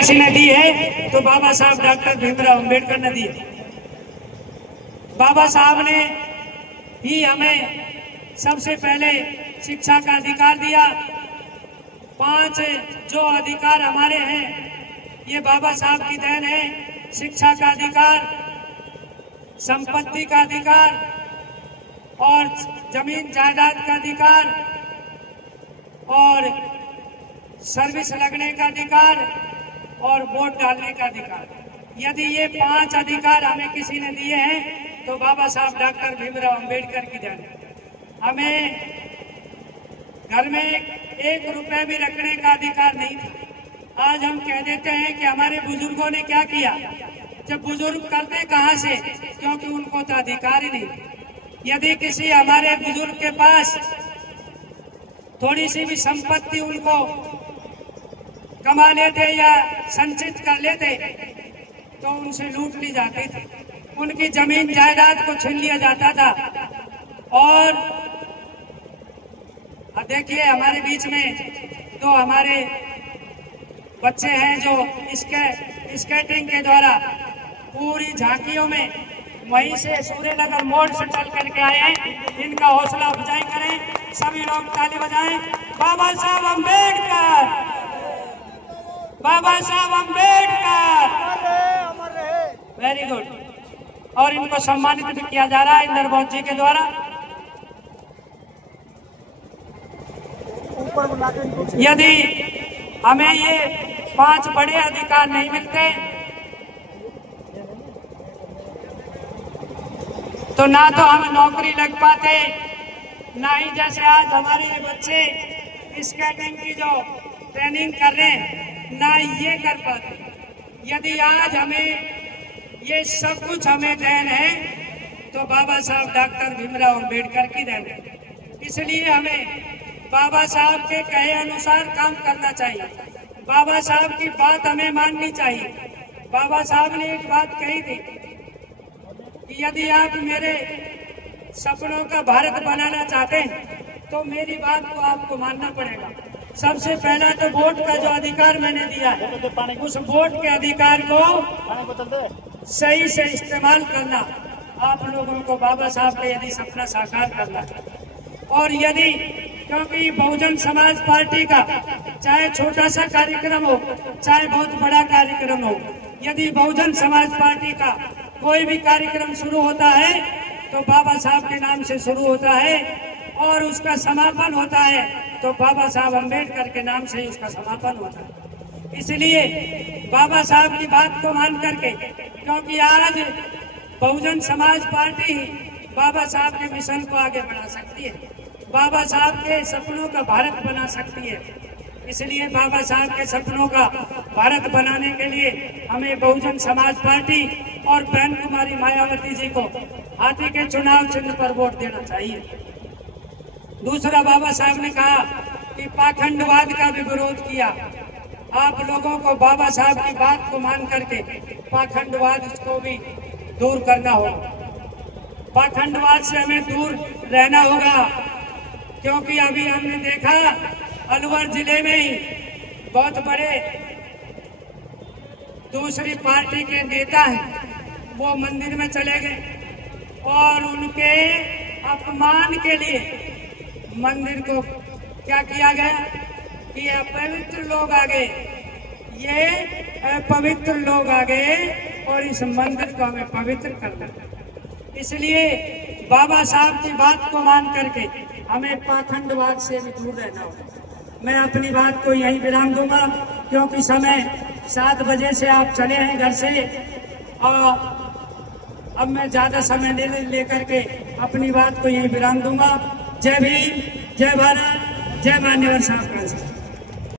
किसी ने दी है तो बाबा साहब डॉक्टर भीमराव अंबेडकर ने दी है। बाबा साहब ने ही हमें सबसे पहले शिक्षा का अधिकार दिया। 5 जो अधिकार हमारे हैं ये बाबा साहब की देन है। शिक्षा का अधिकार, संपत्ति का अधिकार और जमीन जायदाद का अधिकार और सर्विस लगने का अधिकार और वोट डालने का अधिकार। यदि ये 5 अधिकार हमें किसी ने दिए हैं तो बाबा साहब डॉक्टर भीमराव अंबेडकर की देन है। हमें घर में 1 रुपए भी रखने का अधिकार नहीं था। आज हम कह देते हैं कि हमारे बुजुर्गों ने क्या किया। जब बुजुर्ग करते कहां से, क्योंकि उनको तो अधिकार ही नहीं। यदि किसी हमारे बुजुर्ग के पास थोड़ी सी भी संपत्ति उनको कमा लेते या संचित कर लेते तो उनसे लूट ली जाती थी। उनकी जमीन जायदाद को छीन लिया जाता था। और देखिए हमारे बीच में तो हमारे बच्चे हैं जो स्केटिंग के द्वारा पूरी झांकियों में वहीं से सूर्यनगर मोड़ से चल करके आए हैं। इनका हौसला अफजाई करें, सभी लोग ताली बजाएं। बाबा साहब अम्बेडकर, बाबा साहब अम्बेडकर, वेरी गुड। और इनको सम्मानित भी किया जा रहा है इंदर बोस जी के द्वारा। यदि हमें ये 5 बड़े अधिकार नहीं मिलते तो ना तो हम नौकरी लग पाते, ना ही जैसे आज हमारे ये बच्चे स्केटिंग की जो ट्रेनिंग कर रहे हैं ना ये कर पाते। यदि आज हमें ये सब कुछ हमें देन है तो बाबा साहब डॉक्टर भीमराव अंबेडकर की देन है। इसलिए हमें बाबा साहब के कहे अनुसार काम करना चाहिए। बाबा साहब की बात हमें माननी चाहिए। बाबा साहब ने एक बात कही थी कि यदि आप मेरे सपनों का भारत बनाना चाहते हैं तो मेरी बात को आपको मानना पड़ेगा। सबसे पहला तो वोट का जो अधिकार मैंने दिया है उस वोट के अधिकार को सही से इस्तेमाल करना आप लोगों को बाबा साहब का यदि सपना साकार करना है। और यदि क्योंकि बहुजन समाज पार्टी का चाहे छोटा सा कार्यक्रम हो चाहे बहुत बड़ा कार्यक्रम हो, यदि बहुजन समाज पार्टी का कोई भी कार्यक्रम शुरू होता है तो बाबा साहब के नाम से शुरू होता है और उसका समापन होता है तो बाबा साहब अम्बेडकर के नाम से ही उसका समापन होता है। इसलिए बाबा साहब की बात को मान करके, क्योंकि आज बहुजन समाज पार्टी बाबा साहब के मिशन को आगे बढ़ा सकती है, बाबा साहब के सपनों का भारत बना सकती है। इसलिए बाबा साहब के सपनों का भारत बनाने के लिए हमें बहुजन समाज पार्टी और बहन कुमारी मायावती जी को हाथी के चुनाव चिन्ह पर वोट देना चाहिए। दूसरा, बाबा साहब ने कहा कि पाखंडवाद का भी विरोध किया। आप लोगों को बाबा साहब की बात को मान करके पाखंडवाद को भी दूर करना होगा। पाखंडवाद से हमें दूर रहना होगा, क्योंकि अभी हमने देखा अलवर जिले में ही बहुत बड़े दूसरी पार्टी के नेता हैं, वो मंदिर में चले गए और उनके अपमान के लिए मंदिर को क्या किया गया कि अपवित्र लोग आ गए, ये अपवित्र लोग आ गए और इस मंदिर को हमें पवित्र करना। इसलिए बाबा साहब की बात को मान करके हमें पाखंडवाद से भी दूर रहना होगा। मैं अपनी बात को यहीं विराम दूंगा, क्योंकि समय 7 बजे से आप चले हैं घर से और अब मैं ज्यादा समय लेकर के अपनी बात को यहीं विराम दूंगा। जय भीम, जय भारत, जय मान्यवर साहब।